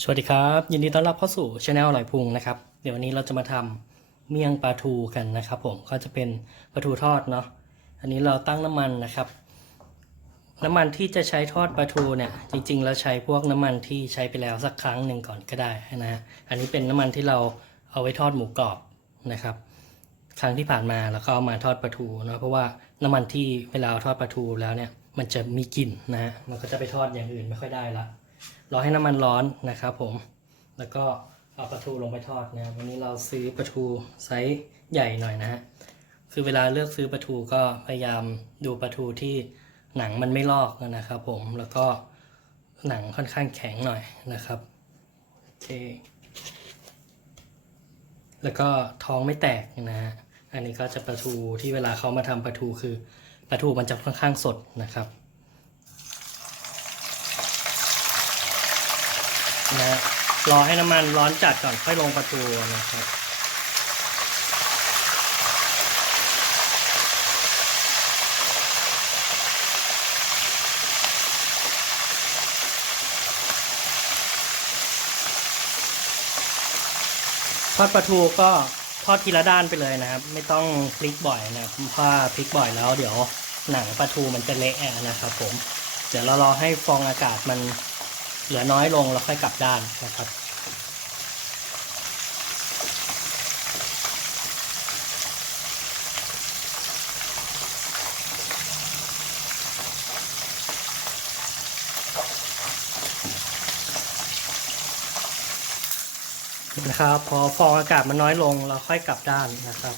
สวัสดีครับ ยินดีต้อนรับเข้าสู่ช anel อร่อยพุงนะครับ เดี๋ยววันนี้เราจะมาทำเมี่ยงปลาทูกันนะครับ ผมก็จะเป็นปลาทูทอดเนาะอันนี้เราตั้งน้ำมันนะครับ น้ำมันที่จะใช้ทอดปลาทูเนี่ย จริงๆเราใช้พวกน้ำมันที่ใช้ไปแล้วสักครั้งหนึ่งก่อนก็ได้นะอันนี้เป็นน้ำมันที่เราเอาไว้ทอดหมูกรอบนะครับ ครั้งที่ผ่านมาแล้วก็เอามาทอดปลาทูเนาะเพราะว่าน้ำมันที่เวลาเราทอดปลาทูแล้วเนี่ย มันจะมีกลิ่นนะฮะมันก็จะไปทอดอย่างอื่นไม่ค่อยได้ละ รอให้น้ำมันร้อนนะครับผม แล้วก็เอาปลาทูลงไปทอดนะครับวันนี้เราซื้อปลาทูไซส์ใหญ่หน่อยนะฮะ คือเวลาเลือกซื้อปลาทูก็พยายามดูปลาทูที่หนังมันไม่ลอกนะครับผม แล้วก็หนังค่อนข้างแข็งหน่อยนะครับ โอเค แล้วก็ท้องไม่แตกนะฮะ อันนี้ก็จะปลาทูที่เวลาเขามาทำปลาทูคือปลาทูมันจะค่อนข้างสดนะครับ นะฮะรอให้น้ำมันร้อนจัดก่อนค่อยลงประตูนะครับทอดปลาทูก็ทอดทีละด้านไปเลยนะครับ ไม่ต้องพลิกบ่อยนะครับเพราะว่าพลิกบ่อยแล้วเดี๋ยวหนังปลาทูมันจะเละนะครับผม เดี๋ยวเรารอให้ฟองอากาศมัน เหลือน้อยลงแล้วค่อยกลับด้านนะครับ นะครับ พอฟองอากาศมันน้อยลงเราค่อยกลับด้านนะครับ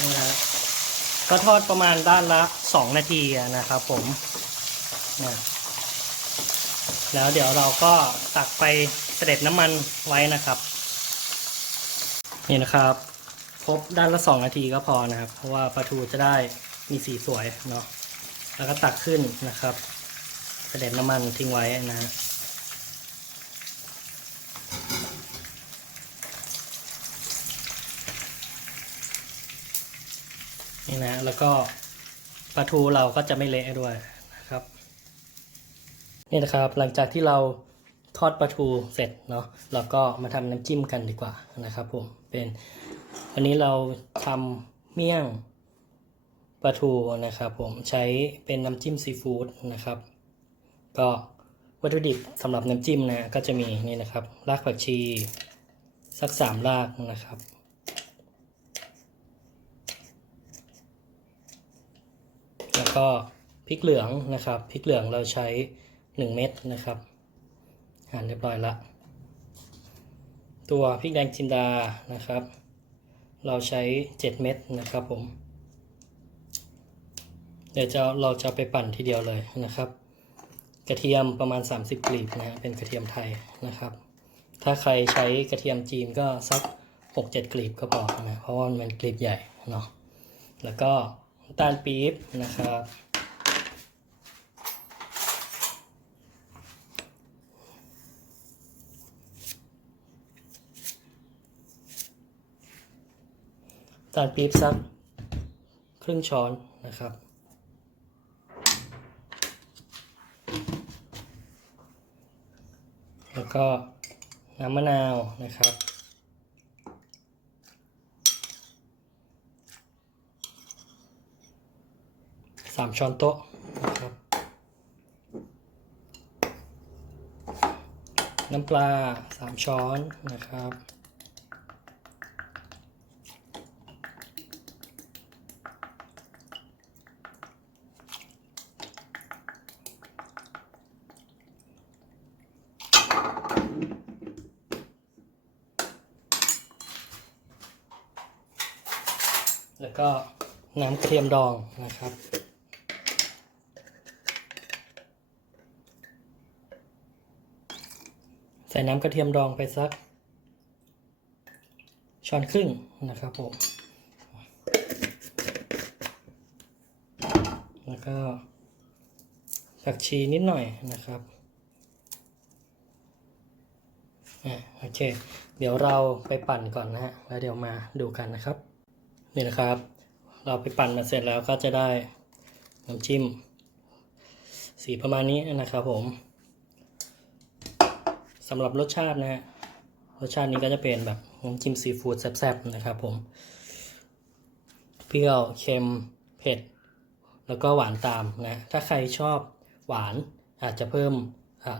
นี่นะ ก็ทอดประมาณด้านละ2นาทีนะครับผมนะแล้วเดี๋ยวเราก็ตักไปเสด็จน้ำมันไว้นะครับ นี่นะครับครบด้านละ2นาทีก็พอนะครับ เพราะว่าปลาทูจะได้มีสีสวยเนาะแล้วก็ตักขึ้นนะครับเสด็จน้ำมันทิ้งไว้นะ นี่นะแล้วก็ปลาทูเราก็จะไม่เละด้วยนะครับนี่นะครับหลังจากที่เราทอดปลาทูเสร็จเนาะเราก็มาทำน้ำจิ้มกันดีกว่านะครับผมเป็นวันนี้เราทำเมี่ยงปลาทูนะครับผมใช้เป็นน้ำจิ้มซีฟู้ดนะครับ ก็วัตถุดิบสำหรับน้ำจิ้มนะก็จะมีนี่นะครับรากผักชีสักสามรากนะครับ แล้วก็พริกเหลืองนะครับพริกเหลืองเราใช้ 1 เม็ดนะครับหั่นเรียบร้อยละตัวพริกแดงจินดานะครับ เราใช้ 7 เม็ดนะครับผม เดี๋ยวจะเราจะไปปั่นทีเดียวเลยนะครับ กระเทียมประมาณ 30 กลีบนะฮะเป็นกระเทียมไทยนะครับ ถ้าใครใช้กระเทียมจีนก็สัก 6-7 กลีบก็พอนะเพราะว่ามันกลีบใหญ่เนาะแล้วก็ น้ำตาลปี๊บนะครับน้ำตาลปี๊บสักครึ่งช้อนนะครับ แล้วก็น้ำมะนาวนะครับ สามช้อนโต๊ะนะครับน้ำปลาสามช้อนนะครับ แล้วก็น้ำเทียมดองนะครับ ใส่น้ำกระเทียมดองไปสัก ช้อนครึ่งนะครับผม แล้วก็ผักชีนิดหน่อยนะครับโอเค เดี๋ยวเราไปปั่นก่อนนะฮะ แล้วเดี๋ยวมาดูกันนะครับ นี่นะครับ เราไปปั่นมาเสร็จแล้วก็จะได้น้ำจิ้ม สีประมาณนี้นะครับผม สำหรับรสชาตินะฮะรสชาตินี้ก็จะเป็นแบบน้ำจิ้มซีฟู้ดแซ่บๆนะครับผม เปรี้ยวเค็มเผ็ด แล้วก็หวานตามนะถ้าใครชอบหวานอาจจะเพิ่ม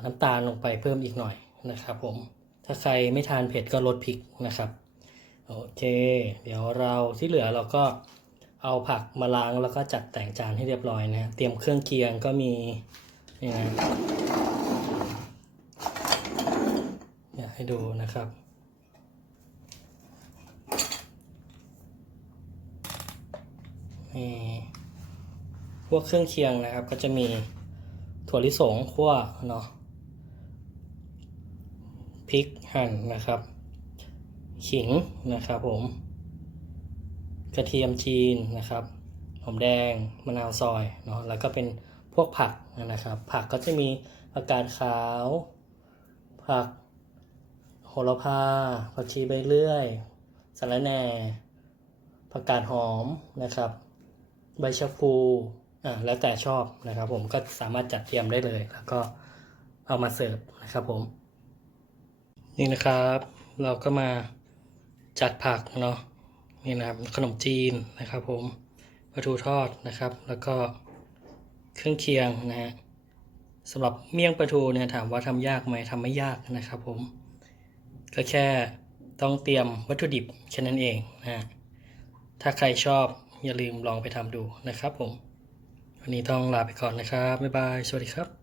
น้ำตาลลงไปเพิ่มอีกหน่อยนะครับผม ถ้าใครไม่ทานเผ็ดก็ลดพริกนะครับ โอเค เดี๋ยวเราที่เหลือเราก็เอาผักมาล้างแล้วก็จัดแต่งจานให้เรียบร้อยนะ เตรียมเครื่องเคียงก็มีนี่นะอยาก ให้ดูนะครับ นี่พวกเครื่องเคียงนะครับ ก็จะมีถั่วลิสงคั่วเนาะพริกหั่นนะครับ ขิงนะครับผม กระเทียมจีนนะครับหอมแดงมะนาวซอยเนาะแล้วก็เป็นพวกผักนะครับ ผักก็จะมีผักกาดขาว ผัก โหระพา ผักชีใบเลื่อยสะระแหน่ ผักกาดหอมนะครับ ใบชะพูอ่าแล้วแต่ชอบนะครับ ผมก็สามารถจัดเตรียมได้เลย แล้วก็เอามาเสิร์ฟนะครับผม นี่นะครับ เราก็มาจัดผักเนาะนี่นะครับขนมจีนนะครับผมปลาทูทอดนะครับ แล้วก็เครื่องเคียงนะฮะสำหรับเมี่ยงปลาทูเนี่ยถามว่าทำยากไหมทำไม่ยากนะครับผม ก็แค่ต้องเตรียมวัตถุดิบแค่นั้นเองนะฮะถ้าใครชอบอย่าลืมลองไปทำดูนะครับผม วันนี้ต้องลาไปก่อนนะครับ บ๊ายบาย สวัสดีครับ